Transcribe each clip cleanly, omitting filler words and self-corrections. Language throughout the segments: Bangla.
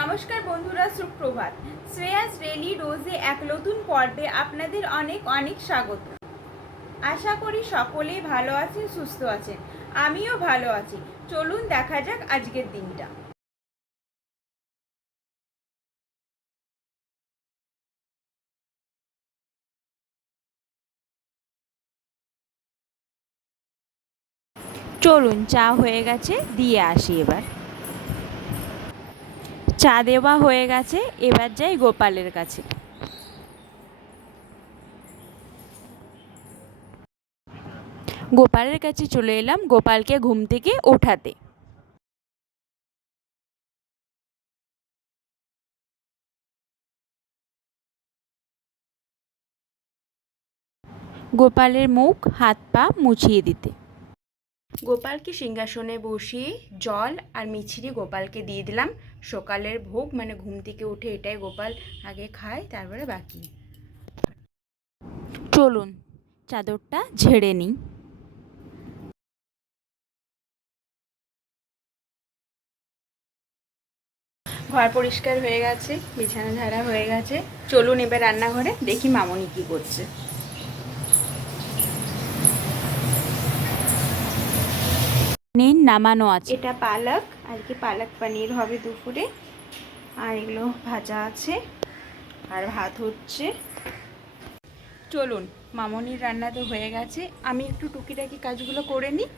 নমস্কার বন্ধুরা, সুপ্রভাত। শ্রেয়াস ডেইলি রোজে এক নতুন পর্বে আপনাদের অনেক অনেক স্বাগত। আশা করি সকলেই ভালো আছেন, সুস্থ আছেন। আমিও ভালো আছি। চলুন দেখা যাক আজকের দিনটা। চলুন, চা হয়ে গেছে, দিয়ে আসি। এবার চা দেওয়া হয়ে গেছে, এবার যাই গোপালের কাছে। গোপালের কাছে চলে এলাম গোপালকে ঘুম থেকে ওঠাতে। গোপালের মুখ হাত পা মুছিয়ে দিতে। গোপালকে সিংহাসনে বসিয়ে জল আর মিছরি গোপালকে দিয়ে দিলাম। সকালের ভোগ, মানে ঘুম থেকে উঠে এটাই গোপাল আগে খায়, তারপরে বাকি। চলুন চাদরটা ঝেড়ে নিই। ঘর পরিষ্কার হয়ে গেছে, বিছানা ঝাড়া হয়ে গেছে। চলুন এবার রান্নাঘরে, দেখি মামনি কি করছে। পনির নামানো আছে। এটা পালক, আজকে পালক পনির হবে দুপুরে। আর এগুলো ভাজা আছে, আর ভাত হচ্ছে। চলুন, মামনির রান্না তো হয়ে গেছে, আমি একটু টুকিটাকি কাজগুলো করে নিই।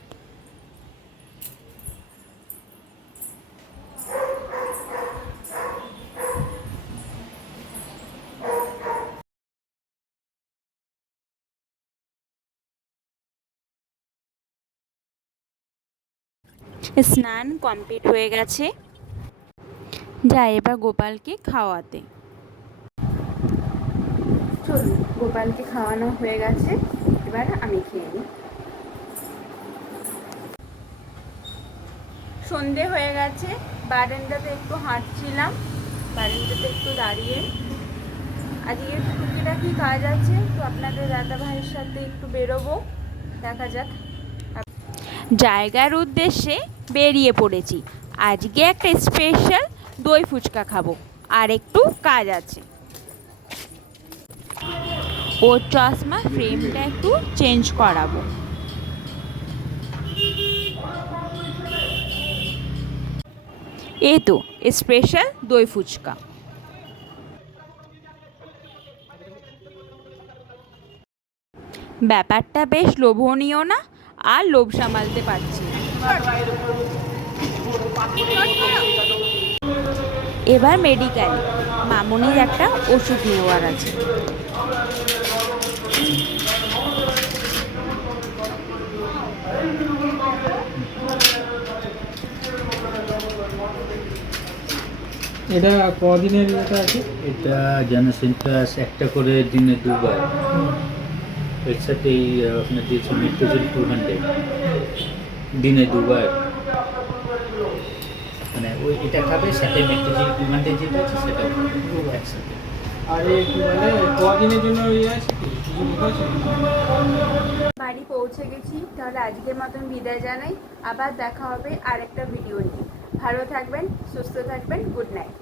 স্নান কমপ্লিট হয়ে গেছে, যাই এবার গোপালকে খাওয়াতে। চলুন, গোপালকে খাওয়ানো হয়ে গেছে, এবার আমি খেয়ে নিই। সন্ধে হয়ে গেছে, বারান্দাতে একটু হাঁটছিলাম, বারান্দাতে একটু দাঁড়িয়ে। আজকে টুকিটাকি কাজ আছে, তো আপনাদের দাদা ভাইয়ের সাথে একটু বেরোবো, দেখা যাক। জায়গার উদ্দেশ্যে বেরিয়ে পড়েছি। আজকে একটা স্পেশাল দই ফুচকা খাবো, আর একটু কাজ আছে। ওর চশমা ফ্রেমটা একটু চেঞ্জ করাবো। এই তো স্পেশাল দই ফুচকা। ব্যাপারটা বেশ লোভনীয় না? আর লোভ সামালতে পারছি না। এবার মেডিকেল, মামনির একটা ওষুধ নেওয়ার আছে। এটা কদিনের এটা আছে? এটা জনসেন্টাস একটা করে দিনে দুবার। এর সাথে আপনার দিয়েছে মেট্রোজেল 200 দিনে দুবার, মানে ওই এটা খাবে, সাথে মেট্রোজেল 200 যেটা আছে সেটা একসাথে। আর এই কি বলে কদিনের জন্য ইয়ে আছে? বাড়ি পৌঁছে গেছি, তাহলে আজকের মতন বিদায় জানাই। আবার দেখা হবে আর একটা ভিডিও নিয়ে। ভালো থাকবেন, সুস্থ থাকবেন। Good night.